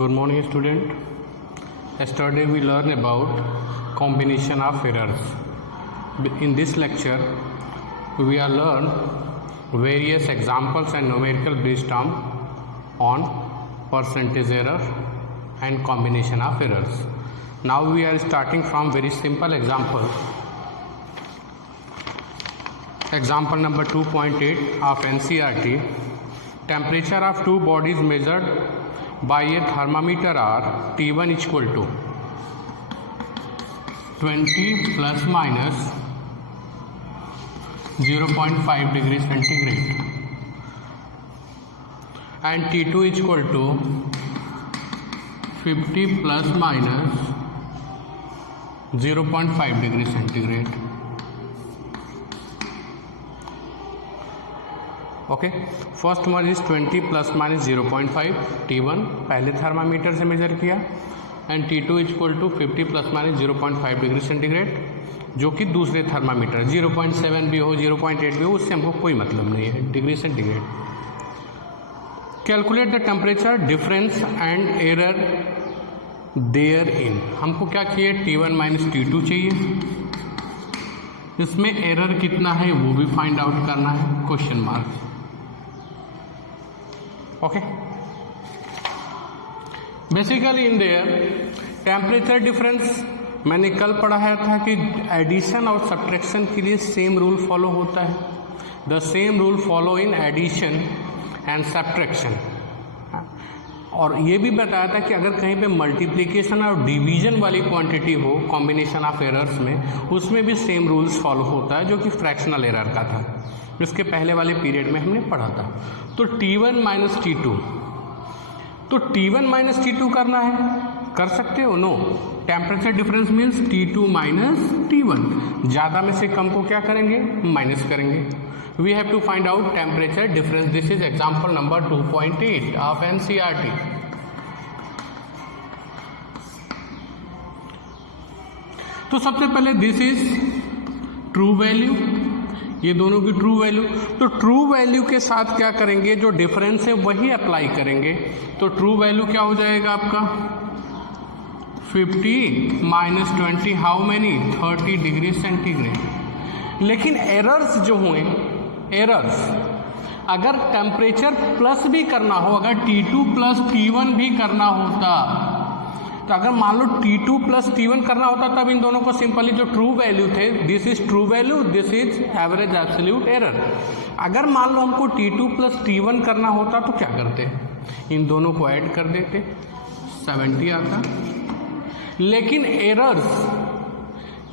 Good morning, student. Yesterday we learned about combination of errors. In this lecture, we are learn various examples and numerical brainstorm on percentage error and combination of errors. Now we are starting from very simple example. Example number 2.8 of NCERT. Temperature of two bodies measured by a thermometer are T1 equal to 20 plus minus 0.5 degree centigrade and T2 equal to 50 plus minus 0.5 degree centigrade. Okay, first one is 20 plus minus 0.5 T1 पहले thermometer से measure किया and T2 equal to 50 plus minus 0.5 degree centigrade जो कि दूसरे thermometer 0.7 भी हो 0.8 भी हो उससे हमको कोई मतलब नहीं है degree centigrade. Calculate the temperature difference and error therein. हमको क्या चाहिए T1 माइनस T2 चाहिए. इसमें एरर कितना है वो भी फाइंड आउट करना है question mark. Okay, basically in their temperature difference मैंने कल पढ़ाया था कि एडिशन और सब्ट्रैक्शन के लिए सेम रूल फॉलो होता है. The same rule follow in addition and subtraction. और ये भी बताया था कि अगर कहीं पे मल्टीप्लिकेशन और डिवीजन वाली क्वांटिटी हो कॉम्बिनेशन ऑफ एरर्स में उसमें भी सेम रूल्स फॉलो होता है जो कि फ्रैक्शनल एरर का था. इसके पहले वाले पीरियड में हमने पढ़ा था. तो T1 माइनस T2, तो T1 माइनस T2 करना है, कर सकते हो. No, temperature difference means T2 minus T1. ज़्यादा में से कम को क्या करेंगे, माइनस करेंगे. We have to find out temperature difference. This is example number 2.8 of NCERT. तो सबसे पहले दिस इज ट्रू वैल्यू, ये दोनों की ट्रू वैल्यू. तो ट्रू वैल्यू के साथ क्या करेंगे, जो डिफरेंस है वही अप्लाई करेंगे. तो ट्रू वैल्यू क्या हो जाएगा आपका 50 minus 20 how many 30 degree centigrade. लेकिन एरर्स जो हुए, एरर्स अगर टेम्परेचर प्लस भी करना हो, अगर T2 प्लस T1 भी करना होता, तो अगर मान लो T2 प्लस T1 करना होता तब इन दोनों को सिंपली जो ट्रू वैल्यू थे, this is true value, this is average absolute error. अगर मान लो हमको T2 प्लस T1 करना होता तो क्या करते, इन दोनों को ऐड कर देते, 70 आता. लेकिन एरर्स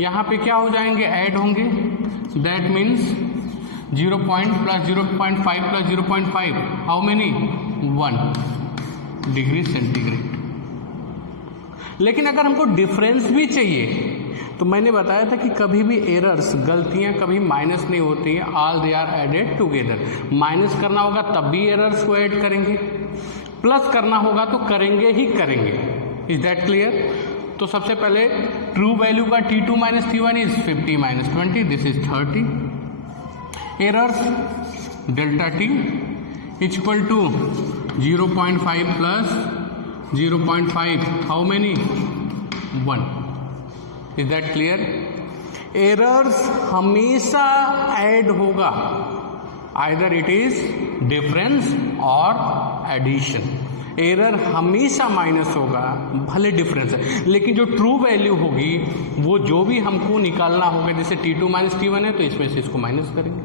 यहाँ पे क्या हो जाएंगे, ऐड होंगे. That means 0 plus 0.5 plus 0.5 how many 1 degree centigrade. लेकिन अगर हमको डिफरेंस भी चाहिए तो मैंने बताया था कि कभी भी एरर्स, गलतियां कभी माइनस नहीं होती हैं. All they are added together. Minus करना होगा तब भी एरर्स को ऐड करेंगे, प्लस करना होगा तो करेंगे ही करेंगे. Is that clear. तो सबसे पहले ट्रू वैल्यू का T2 minus T1 is 50 minus 20, this is 30. Errors delta T equal to 0.5 plus 0.5 how many 1. Is that clear. Errors हमेशा ऐड होगा, आइदर इट इज डिफरेंस और एडिशन. एरर हमेशा माइनस होगा भले डिफरेंस है, लेकिन जो ट्रू वैल्यू होगी वो जो भी हमको निकालना होगा, जैसे T2 माइनस T1 है तो इसमें से इसको माइनस करेंगे.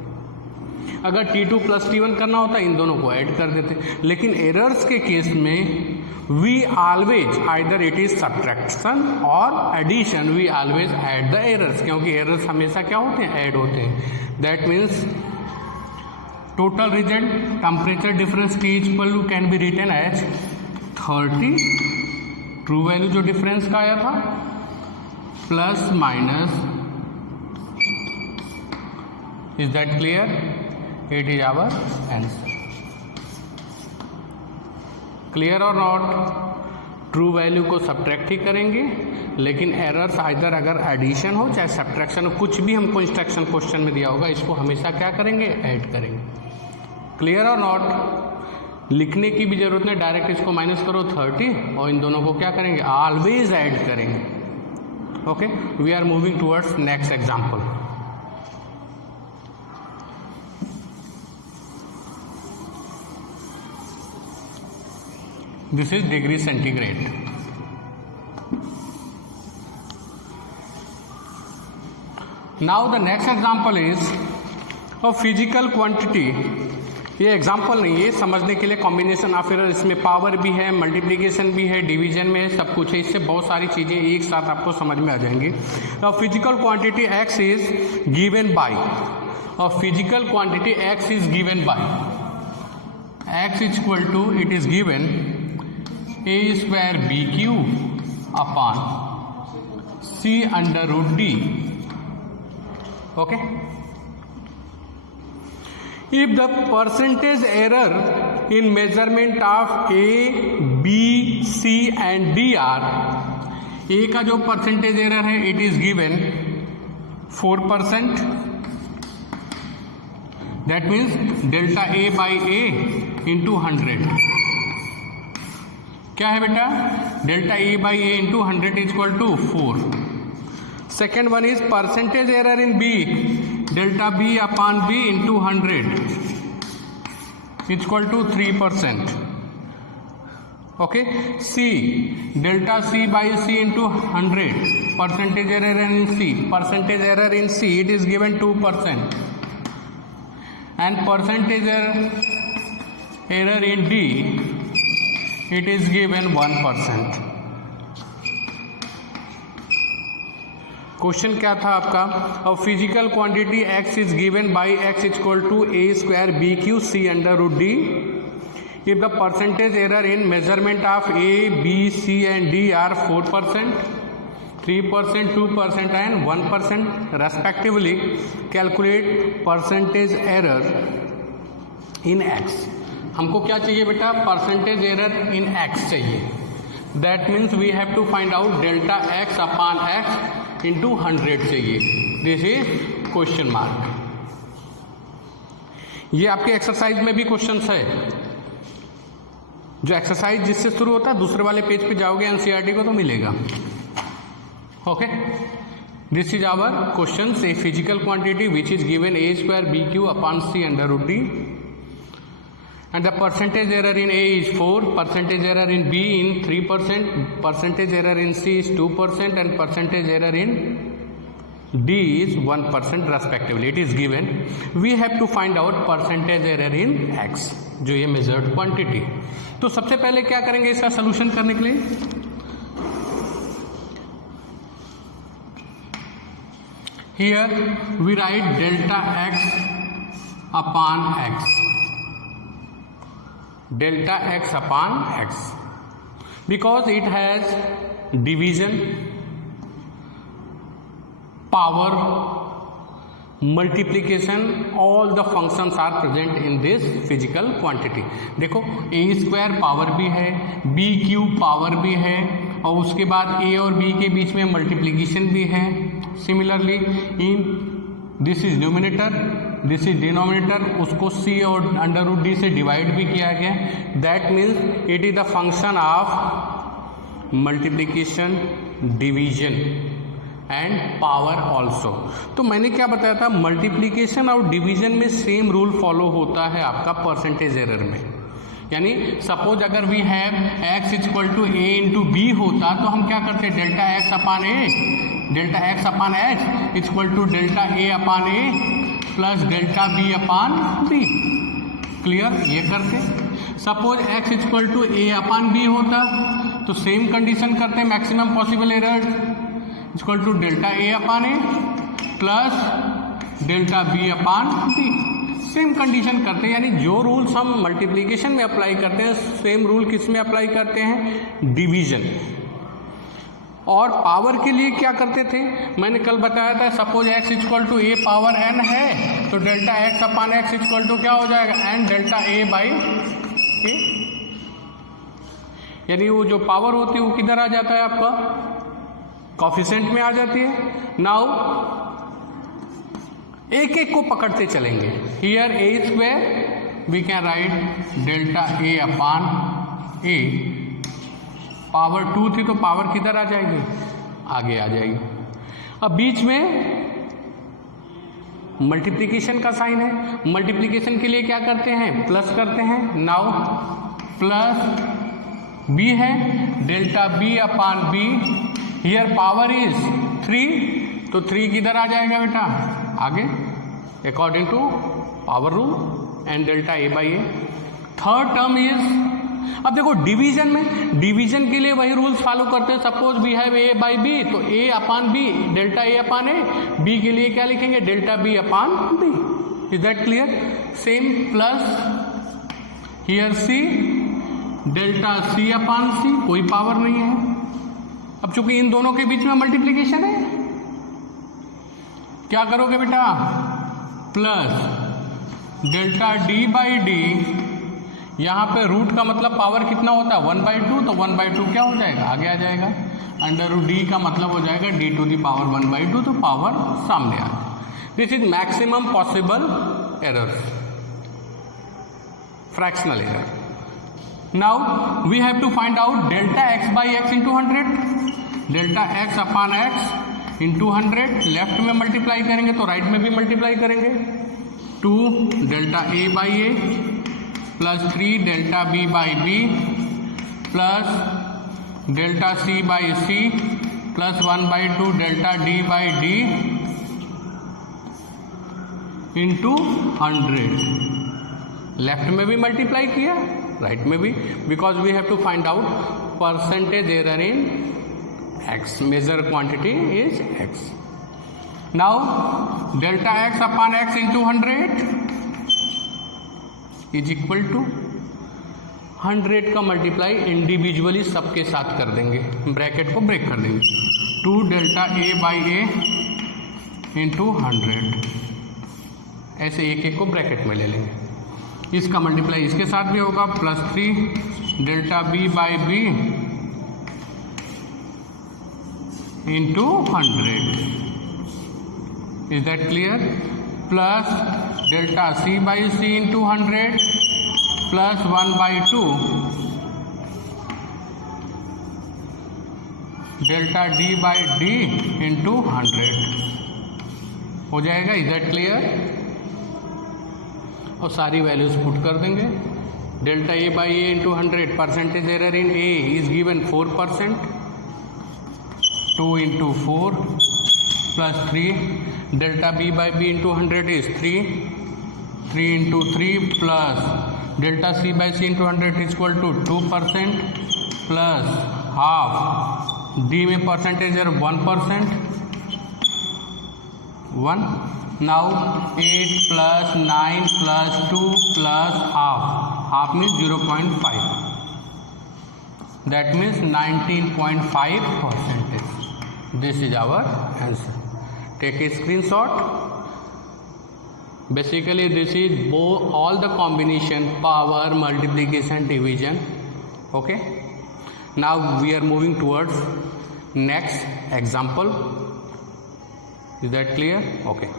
अगर T2 प्लस T1 करना होता इन दोनों को ऐड कर देते. लेकिन एरर्स के केस में we always either it is subtraction और addition, we always add the errors, क्योंकि एरर्स हमेशा क्या होते हैं, ऐड होते हैं. That means total result temperature difference T equal to can be written as 30. True value जो डिफरेंस का आया था plus minus. Is that clear. It is our answer. Clear और नॉट. ट्रू वैल्यू को सब्ट्रैक्ट ही करेंगे, लेकिन एरर्स आइदर अगर एडिशन हो चाहे सब्ट्रैक्शन हो, कुछ भी हमको इंस्ट्रक्शन क्वेश्चन में दिया होगा इसको हमेशा क्या करेंगे, ऐड करेंगे. क्लियर और नॉट. लिखने की भी जरूरत नहीं, डायरेक्ट इसको माइनस करो 30 और इन दोनों को क्या करेंगे, ऑलवेज ऐड करेंगे. Okay, we are moving towards next example. This is degree centigrade. Now the next example is a physical quantity. ये एग्जाम्पल नहीं है, समझने के लिए कॉम्बिनेशन ऑफ एरर. इसमें पावर भी है, मल्टीप्लिकेशन भी है, डिवीजन में है, सब कुछ है. इससे बहुत सारी चीज़ें एक साथ आपको समझ में आ जाएंगी. Physical quantity x is given by, और physical quantity x is given by x is equal to, it is given a square b Q upon c under root d. Okay, if the percentage error in measurement of A, B, C and D are, A का जो percentage error है it is given 4%. That means delta A by A into 100. क्या है बेटा, delta A by A into 100 is equal to 4. Second one is percentage error in B, delta B upon B into 100 is equal to 3%. Okay, C, delta C by C into 100, percentage error in C, percentage error in C it is given 2%, and percentage error in D it is given 1%. Question क्या था आपका, a physical quantity x is given by x equal to a square b cube c under root d. If the percentage error in measurement of a, b, c and d are 4%, 3%, 2% and 1% respectively, calculate percentage error in x. हमको क्या चाहिए बेटा, percentage error in x चाहिए. That means we have to find out delta x upon x into 100 चाहिए. This is question mark. ये आपके exercise में भी क्वेश्चंस है. जो एक्सरसाइज जिससे शुरू होता है दूसरे वाले पेज पे जाओगे एनसीईआरटी को तो मिलेगा. Okay, this is our question. A physical quantity which is given a square b Q upon c under root d, and the percentage error in A is 4, percentage error in B in 3%, percentage error in C is 2% and percentage error in D is 1% respectively. It is given. We have to find out percentage error in X, जो ये measured quantity. तो सबसे पहले क्या करेंगे इसका solution करने के लिए, here we write delta X upon X, delta x upon x, because it has division, power, multiplication, all the functions are present in this physical quantity. देखो a स्क्वायर पावर भी है, b क्यूब पावर भी है, और उसके बाद a और b के बीच में मल्टीप्लीकेशन भी है. Similarly in this is numerator, this is denominator, उसको c और अंडर रूट d से डिवाइड भी किया गया. That means it is the function of multiplication, division and power also. तो मैंने क्या बताया था, मल्टीप्लीकेशन और डिवीजन में सेम रूल फॉलो होता है आपका परसेंटेज एरर में. यानी सपोज अगर we have x equal to a into B होता तो हम क्या करते, delta x upon a, delta x upon h equal to delta a upon a plus delta b upon b. Clear, ये करते. Suppose x equal to a upon b होता तो same condition करते, maximum possible error equal to delta a upon a plus delta b upon b. Same condition करते हैं. यानी जो rules हम मल्टीप्लिकेशन में अप्लाई करते हैं सेम रूल किस में अप्लाई करते हैं, डिवीजन. और पावर के लिए क्या करते थे, मैंने कल बताया था, suppose x equal to a power n है तो delta x upon x equal to क्या हो जाएगा, n delta a by a. यानी वो जो पावर होती है वो किधर आ जाता है आपका, कॉफिशिएंट में आ जाती है. नाउ एक एक को पकड़ते चलेंगे. Here a square we can write delta A upon A, power 2 थी तो पावर किधर आ जाएगी, आगे आ जाएगी। अब बीच में मल्टीप्लिकेशन का साइन है, मल्टीप्लिकेशन के लिए क्या करते हैं, प्लस करते हैं। नाउ प्लस बी है, delta B upon B, here power is 3, तो 3 किधर आ जाएगा बेटा, आगे, according to power rule and delta A by A. Third term is, अब देखो डिवीजन में, डिवीजन के लिए वही रूल्स फॉलो करते हैं। Suppose we have a by b, तो a upon b, delta A upon a, b के लिए क्या लिखेंगे, delta B upon b. Is that clear? Same plus here c, delta c upon c, कोई power नहीं है। अब चूंकि इन दोनों के बीच में मल्टीप्लीकेशन है, क्या करोगे बेटा, plus delta D by D, यहाँ पे रूट का मतलब पावर कितना होता है, 1/2, तो 1/2 क्या हो जाएगा, आगे आ जाएगा। अंडर रूट डी का मतलब हो जाएगा डी टू दी पावर 1/2, तो पावर सामने आ जाए। This is maximum possible error, fractional error. Now we have to find out delta X by X into 100, delta X upon X into 100, left में multiply करेंगे तो राइट में भी multiply करेंगे। 2 delta A by A plus 3 delta B by B plus delta C by C plus 1/2 delta D by D into 100। Left में भी multiply किया, right में भी, because we have to find out percentage error in X, measure quantity is X. Now delta X upon X into 100 is equal to 100 का multiply individually सबके साथ कर देंगे, ब्रैकेट को ब्रेक कर देंगे। 2 delta A by A into 100, ऐसे एक एक को ब्रैकेट में ले लेंगे। इसका मल्टीप्लाई इसके साथ भी होगा, plus 3 delta B by B into 100। Is that clear? Plus delta C by C into 100 plus 1/2 delta D by D into 100 हो जाएगा। Is that clear? और सारी वैल्यूज पुट कर देंगे। Delta A by A into 100, percentage error in A is given 4%, 2 into 4 plus 3 delta B by B into 100 is 3 into 3 plus delta C by C into 100 is equal to 2% plus half, d में percentage error 1%, 1। Now 8 plus 9 plus 2 plus half means 0.5, that means 19.5%. This is our answer. Take a screenshot. Basically this is all the combination, power, multiplication, division. Okay, now we are moving towards next example. Is that clear? Okay.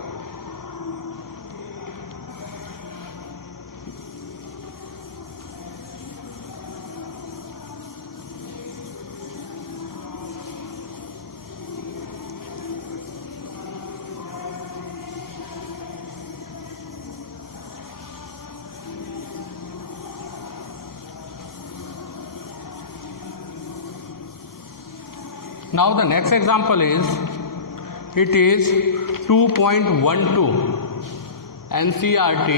Now the next example is, it is 2.12 NCERT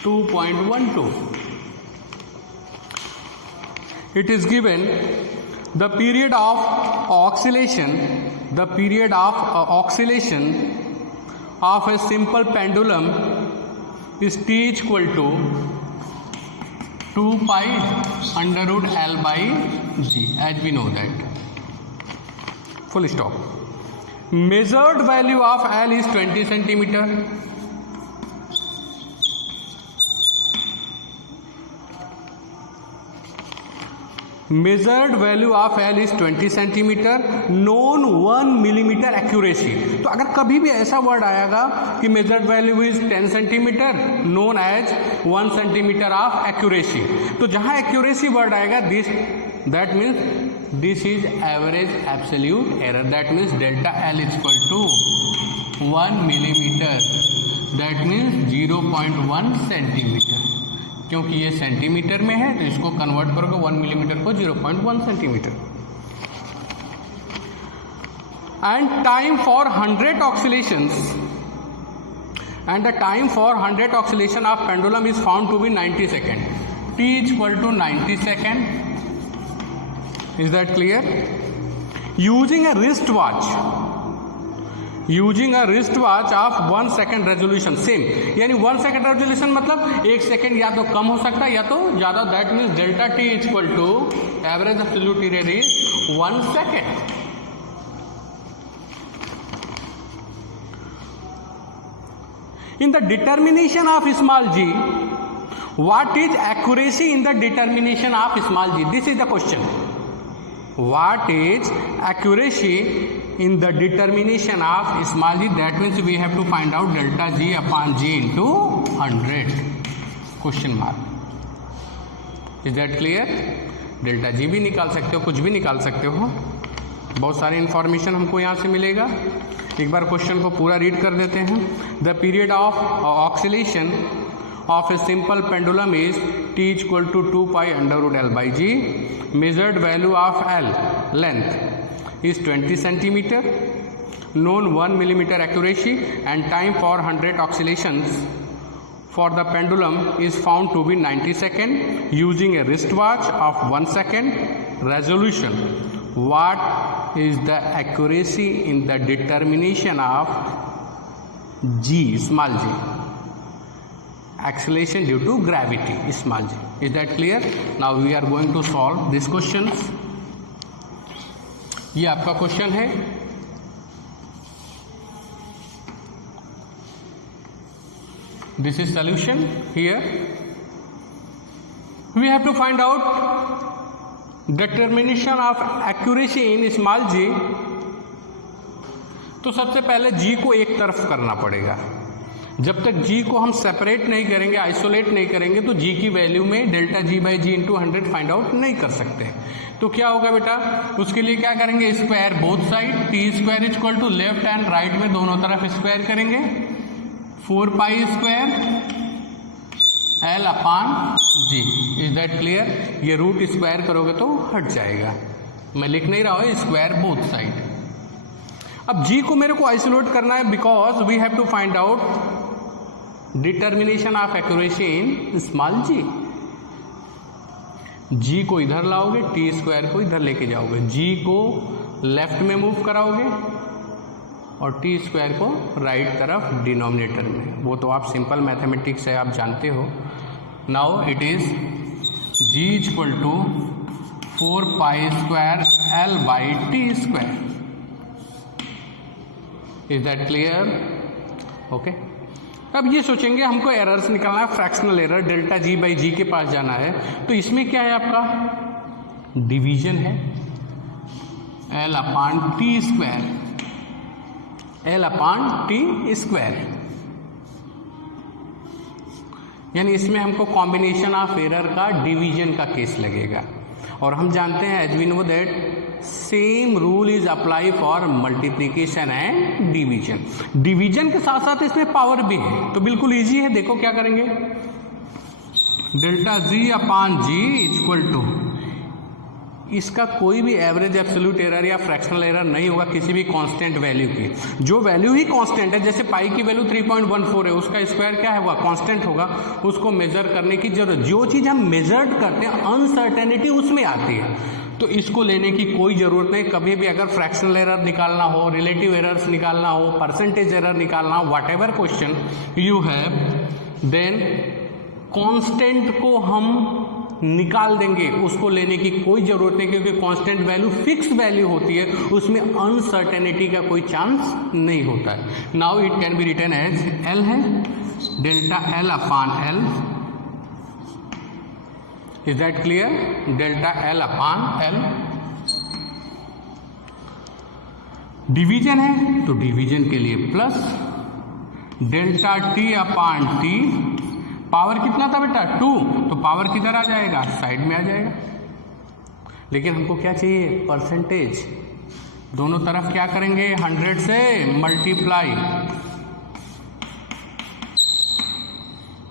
2.12. It is given the period of oscillation of a simple pendulum is t equal to 2 pi under root L by G, as we know that. Full stop. Measured value of L is 20 centimeter. Measured value of L is 20 centimetre, known 1 millimetre accuracy. तो अगर कभी भी ऐसा word आएगा कि measured value is 10 centimetre, known as 1 centimetre of accuracy, तो जहां accuracy word आएगा this, that means this is average absolute error, that means delta L is equal to 1 millimetre, that means 0.1 centimetre. क्योंकि ये centimetre में है तो इसको convert करोगे 1 मिलीमीटर को 0.1 centimetre. And time for 100 ऑक्सीलेशंस and the time for 100 oscillation of pendulum is found to be 90 seconds. T is equal to 90 seconds. Is that clear? Using a wristwatch of 1 second resolution, same, यानी 1 second resolution मतलब 1 second या तो कम हो सकता है या तो ज्यादा, that means delta T is equal to average absolute error is 1 second. In the determination of small g, what is accuracy in the determination of small g? This is the question. What is accuracy in the determination of small g? That means we have to find out delta g upon g into 100. Question mark. Is that clear? Delta G भी निकाल सकते हो, कुछ भी निकाल सकते हो, बहुत सारी इंफॉर्मेशन हमको यहाँ से मिलेगा। एक बार क्वेश्चन को पूरा रीड कर देते हैं। The period of oscillation of a simple pendulum is T is equal to 2 pi under root L by G. Measured value of L length is 20 centimetre, known 1 millimeter accuracy, and time for 100 oscillations for the pendulum is found to be 90 seconds using a wristwatch of 1 second resolution. What is the accuracy in the determination of g, small g, acceleration due to gravity, small g? Is that clear? Now we are going to solve these questions. ये आपका question है। This is solution. Here we have to find out determination of accuracy in small g. तो सबसे पहले g को एक तरफ करना पड़ेगा। जब तक g को हम सेपरेट नहीं करेंगे, आइसोलेट नहीं करेंगे, तो g की वैल्यू में delta g by G into 100 find out नहीं कर सकते। तो क्या होगा बेटा, उसके लिए क्या करेंगे, square both side, T square is equal to left and right में दोनों तरफ स्क्वायर करेंगे, 4 pi square L upon G. Is that clear? ये रूट स्क्वायर करोगे तो हट जाएगा, मैं लिख नहीं रहा हूँ, स्क्वायर बोथ साइड। अब जी को मेरे को आइसोलेट करना है because we have to find out determination of accuracy in small g. G को इधर लाओगे, टी स्क्वायर को इधर लेके जाओगे, जी को लेफ्ट में मूव कराओगे और टी स्क्वायर को राइट तरफ डिनोमिनेटर में। वो तो आप सिंपल मैथमेटिक्स है, आप जानते हो। Now it is g is equal to 4 pi square l by t square. Is that clear? Okay. अब ये सोचेंगे हमको एरर्स निकालना है, fractional error, delta g by g के पास जाना है। तो इसमें क्या है, आपका डिवीजन है, L upon T square, L upon T square, यानी इसमें हमको कॉम्बिनेशन ऑफ एरर का डिवीजन का केस लगेगा। और हम जानते हैं, as we know that same rule is apply for multiplication and division. Division के साथ साथ इसमें पावर भी है, तो बिल्कुल इजी है। देखो क्या करेंगे, delta G upon G is equal to, इसका कोई भी एवरेज एब्सोल्यूट एरर या फ्रैक्शनल एरर नहीं होगा किसी भी कांस्टेंट वैल्यू की। जो वैल्यू ही कांस्टेंट है, जैसे पाई की वैल्यू 3.14 है, उसका स्क्वायर क्या होगा, कांस्टेंट होगा, उसको मेजर करने की जरूरत। जो चीज़ हम मेजर्ड करते हैं अनसर्टेनिटी उसमें आती है, तो इसको लेने की कोई ज़रूरत नहीं। कभी भी अगर फ्रैक्शनल एरर निकालना हो, रिलेटिव एरर्स निकालना हो, परसेंटेज एरर निकालना हो, whatever question you have, then constant को हम निकाल देंगे, उसको लेने की कोई ज़रूरत नहीं, क्योंकि कांस्टेंट वैल्यू फिक्स वैल्यू होती है, उसमें अनसर्टेनिटी का कोई चांस नहीं होता है। Now it can be written as l है, delta l upon l is that clear? Delta l upon l. Division है तो डिवीजन के लिए plus delta t upon t. Power कितना था बेटा? 2, तो पावर किधर आ जाएगा? साइड में आ जाएगा। लेकिन हमको क्या चाहिए? परसेंटेज। दोनों तरफ क्या करेंगे? 100 से मल्टीप्लाई,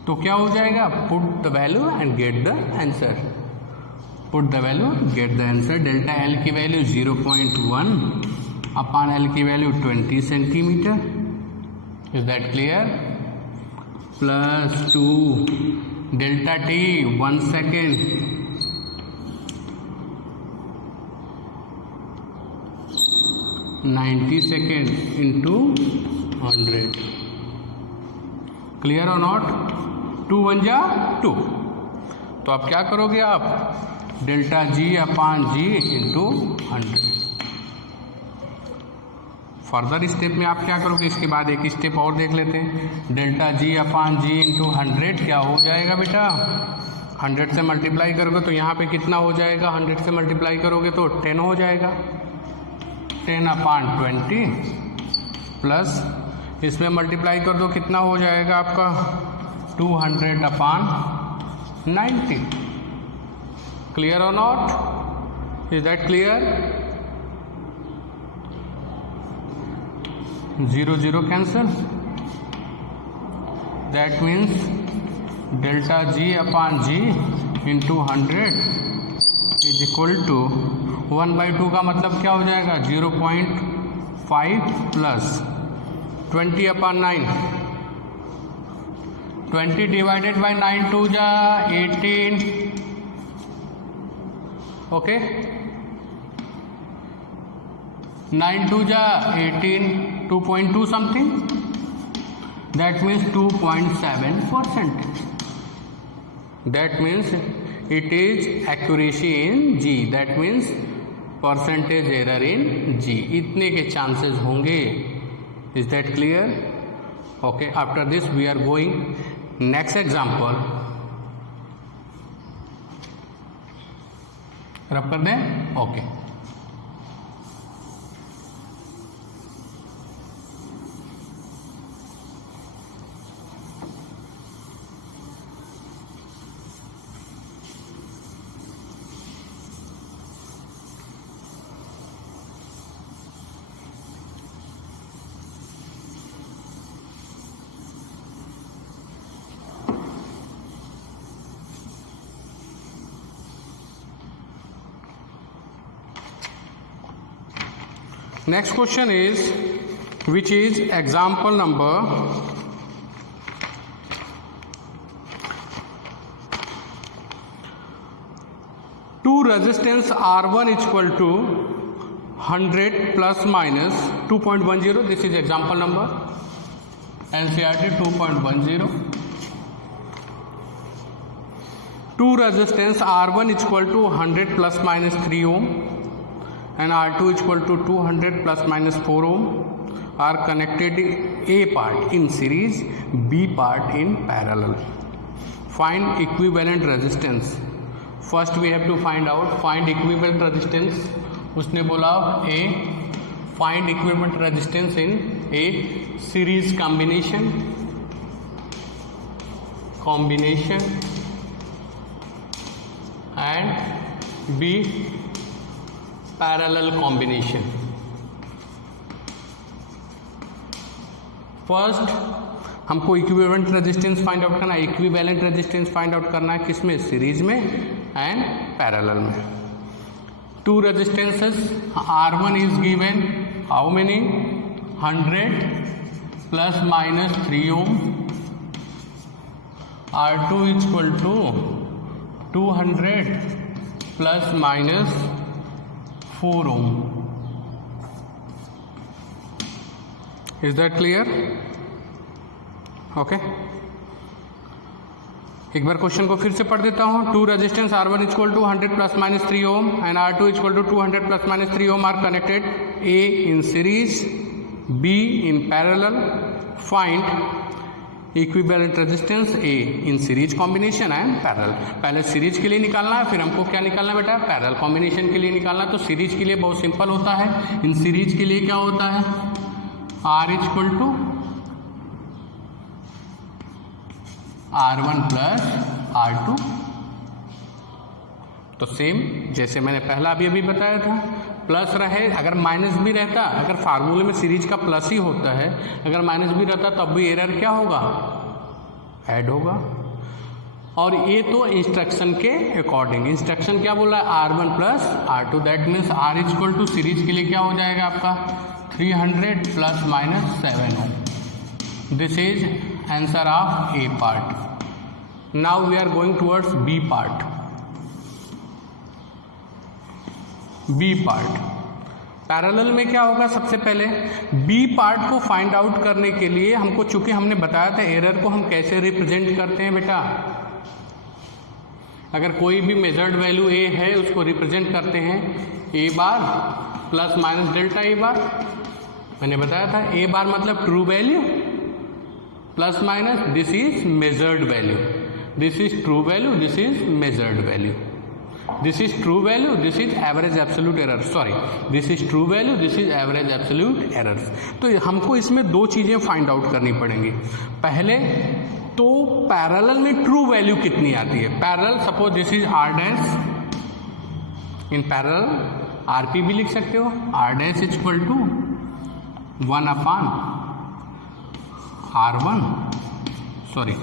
तो क्या हो जाएगा? Put the value and get the answer. Put the value, get the answer. Delta L की वैल्यू 0.1 अपान एल की value 20 centimetre. Is that clear? Plus 2 delta T 1 second, $90 second into 100। Clear और नॉट? 2 1 जा 2। तो आप क्या करोगे? आप delta G upon G into 100। Further step में आप क्या करोगे? इसके बाद एक स्टेप और देख लेते हैं। Delta G upon G into 100 क्या हो जाएगा बेटा? 100 से मल्टीप्लाई करोगे तो यहाँ पे कितना हो जाएगा? 100 से मल्टीप्लाई करोगे तो 10 हो जाएगा। 10 अपान 20 प्लस इसमें मल्टीप्लाई कर दो, कितना हो जाएगा आपका? 200 अपान 90। क्लियर और not? Is that clear? 0 0 cancel. That means delta G upon G into 100 is equal to 1/2 का मतलब क्या हो जाएगा? 0.5 प्लस 20 अपान 9। 20 डिवाइडेड बाई 9 2 जा 18। ओके, 9 2 जा 18, 2.2 something. That means 2.7%। That means it is accuracy in G, that means percentage error in G, इतने के chances होंगे। Is that clear? Okay, after this we are going next example। रब कर दें? Okay। Next question is, which is example number 2 resistance R1 is equal to 100 plus minus 2.10. This is example number NCERT 2.10. 2 resistance R1 is equal to 100 plus minus 3 ohm and R2 is equal to 200 plus minus 4 ohm are connected, A part in series, B part in parallel. Find equivalent resistance. First we have to find out, find equivalent resistance. उसने बोला A, find equivalent resistance in A series combination and B parallel combination. First हमको equivalent resistance find out करना है। Equivalent resistance find out करना है किसमें? Series में and parallel में। 2 resistances, R1 is given how many? 100 plus minus 3 ohm. R2 is equal to 200 plus minus 4 ohm. Is that clear? Okay. एक बार question को फिर से पढ़ देता हूँ। 2 resistance R1 is equal to 100 plus minus 3 ohm and R2 is equal to 200 plus minus 3 ohm are connected, A in series, B in parallel. Find equivalent resistance A in series combination and parallel. पहले series के लिए निकालना है, फिर हमको क्या निकालना है बेटा, पैरेलल कॉम्बिनेशन के लिए निकालना है। तो सीरीज के लिए बहुत सिंपल होता है, इन सीरीज के लिए क्या होता है, R equal to R1 plus R2। तो सेम जैसे मैंने पहला अभी बताया था, प्लस रहे, अगर माइनस भी रहता, अगर फार्मूले में सीरीज का प्लस ही होता है, अगर माइनस भी रहता तब भी एरर क्या होगा, ऐड होगा। और ये तो इंस्ट्रक्शन के अकॉर्डिंग, इंस्ट्रक्शन क्या बोला है, R1 plus R2, that means R equal to series के लिए क्या हो जाएगा आपका 300 plus minus 7 ohm. This is answer of A part. Now we are going towards B part. B part parallel में क्या होगा, सबसे पहले बी पार्ट को फाइंड आउट करने के लिए हमको, चूंकि हमने बताया था एरर को हम कैसे रिप्रेजेंट करते हैं बेटा, अगर कोई भी मेजर्ड वैल्यू ए है उसको रिप्रेजेंट करते हैं ए बार प्लस माइनस डेल्टा ए बार। मैंने बताया था ए बार मतलब true value plus minus this is measured value, this is true value, this is measured value, this is true value, this is average absolute error, sorry this is true value, this is average absolute errors. तो हमको इसमें दो चीजें find out करनी पड़ेंगी। पहले तो parallel में ट्रू वैल्यू कितनी आती है, parallel suppose this is R dash, in parallel RP भी लिख सकते हो, R dash equal to 1 upon R1, sorry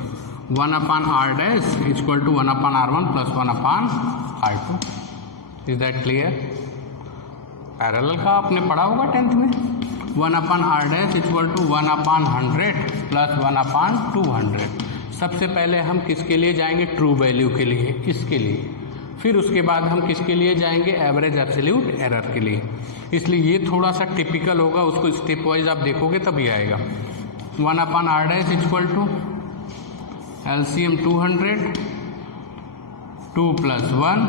1 upon R dash equal to 1 upon R1 plus 1 upon R2। Is that clear? Parallel का आपने पढ़ा होगा 10th में, 1 upon R dash equal to 1 upon 100 plus 1 upon 200। सबसे पहले हम किसके लिए जाएंगे, ट्रू वैल्यू के लिए, इसके लिए, फिर उसके बाद हम किसके लिए जाएंगे, एवरेज एब्सोल्यूट एरर के लिए। इसलिए ये थोड़ा सा टिपिकल होगा, उसको स्टेप वाइज आप देखोगे तभी आएगा। 1 upon R dash equal to LCM 200, 2 plus 1,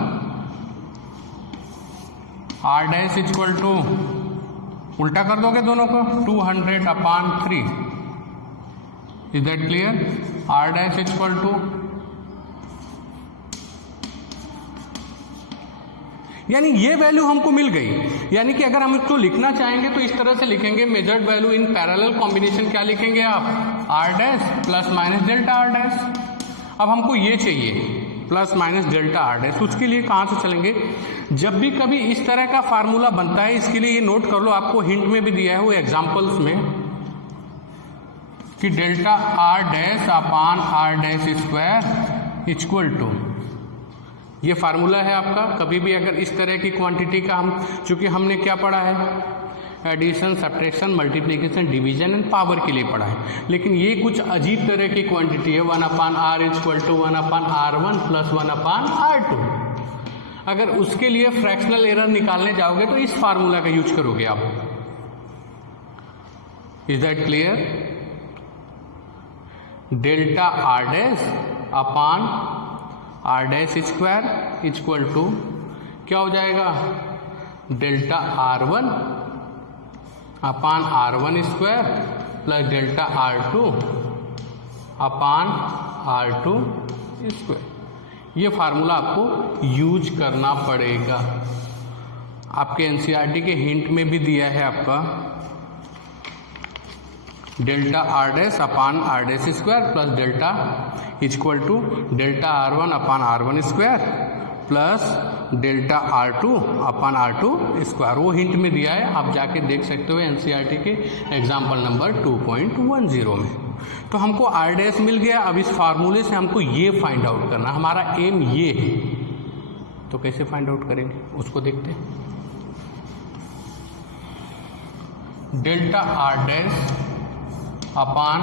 R dash equal to, उल्टा कर दोगे दोनों को, 200 upon 3। Is that clear? R dash equal to, यानी ये वैल्यू हमको मिल गई। यानी कि अगर हम इसको लिखना चाहेंगे तो इस तरह से लिखेंगे, measured value in parallel combination क्या लिखेंगे आप, R dash plus minus delta R dash. अब हमको ये चाहिए plus minus delta R dash, उसके लिए कहाँ से चलेंगे, जब भी कभी इस तरह का फार्मूला बनता है, इसके लिए ये नोट कर लो, आपको हिंट में भी दिया है वो एग्जाम्पल्स में, कि delta R dash upon R dash square equal to, ये फार्मूला है आपका। कभी भी अगर इस तरह की क्वांटिटी का हम, चूंकि हमने क्या पढ़ा है, addition, subtraction, multiplication, division and power के लिए पढ़ा है, लेकिन ये कुछ अजीब तरह की क्वांटिटी है, 1 upon R equal to 1 upon R1 plus 1 upon R2। अगर उसके लिए फ्रैक्शनल एरर निकालने जाओगे तो इस फार्मूला का यूज करोगे आप। Is that clear? Delta R dash upon R dash square equal to क्या हो जाएगा, delta R1 upon R1 square plus delta R2 upon R2 square. ये फार्मूला आपको यूज करना पड़ेगा, आपके एनसीईआरटी के हिंट में भी दिया है आपका, delta R dash upon R dash square plus delta equal to delta R1 upon R1 square plus delta R2 upon R2 square. वो हिंट में दिया है, आप जाके देख सकते हो एनसीईआरटी के एग्जाम्पल नंबर 2.10 में। तो हमको R डैश मिल गया। अब इस फार्मूले से हमको ये फाइंड आउट करना, हमारा एम ये है। तो कैसे फाइंड आउट करेंगे उसको देखते हैं। Delta R dash upon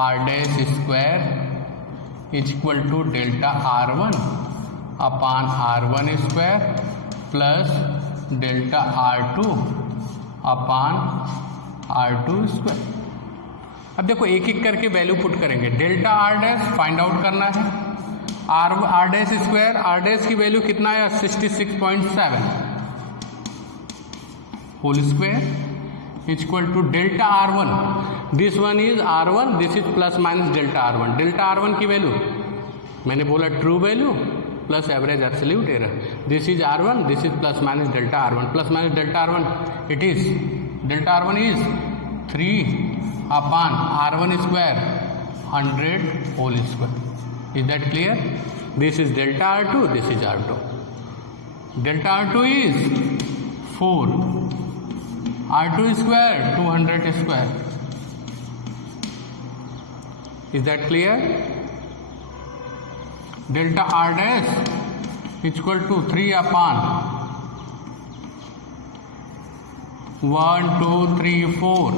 R dash square equal to delta R1 upon R1 square plus delta R2 upon R2 square. अब देखो एक एक करके वैल्यू पुट करेंगे। Delta R dash find out करना है, R dash square, R dash की value कितना है 66.7 whole square is equal to delta R1. This one is R1, this is plus minus delta R1. Delta R1 की value मैंने बोला true value plus average absolute error. This is R1, this is plus minus delta R1. Plus minus delta R1 it is delta R1 is 3 upon R1 square 100 whole square. Is that clear? This is delta R2, this is R2. Delta R2 is 4. R2 square 200 square. Is that clear? Delta R dash is equal to 3 upon 1 2 3 4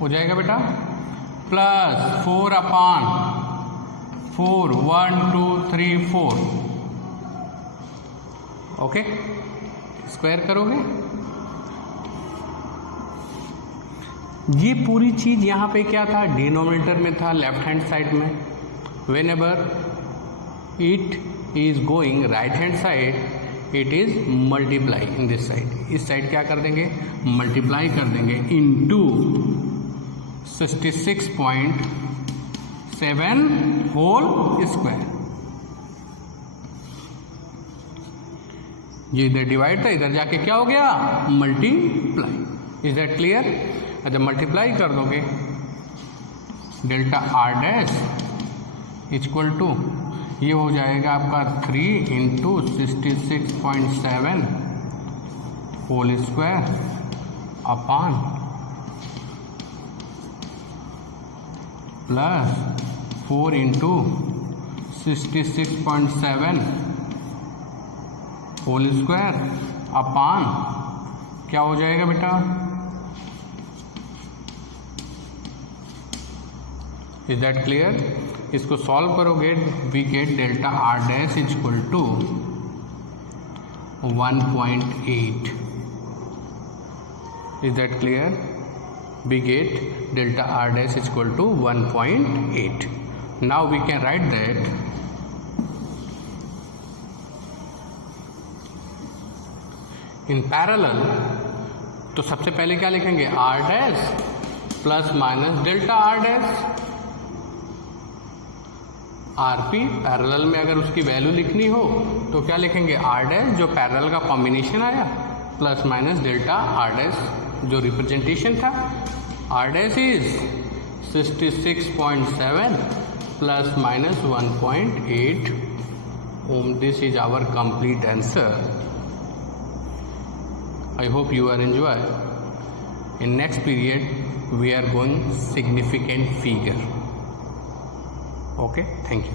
हो जाएगा बेटा, plus 4 upon 4 1 2 3 4. Okay, square करोगे. ये पूरी चीज यहाँ पे क्या था, डिनोमिनेटर में था, लेफ्ट हैंड साइड में. When ever it is going right hand side it is multiply in this side. इस साइड क्या कर देंगे, मल्टीप्लाई कर देंगे इनटू 66.7 होल स्क्वायर. ये इधर डिवाइड था, इधर जाके क्या हो गया, मल्टीप्लाई. Is that clear? अच्छा, मल्टीप्लाई कर दोगे delta R dash equal to ये हो जाएगा आपका 3 into 66.7 whole square upon plus 4 into 66.7 whole square upon क्या हो जाएगा बेटा, इज दैट क्लियर? इसको सॉल्व करोगे we get delta R dash is equal to 1.8. Is that clear? we get delta r dash is equal to 1.8. now we can write that in parallel. तो सबसे पहले क्या लिखेंगे, r dash plus minus delta r dash. rp parallel में अगर उसकी value लिखनी हो तो क्या लिखेंगे, r dash जो पैरेलल का कॉम्बिनेशन आया plus minus delta r dash जो रिप्रेजेंटेशन था. R dash is 66.7 plus minus 1.8 ohm. This is our complete answer. I hope you are enjoy. In next period we are going significant figure. Okay, thank you.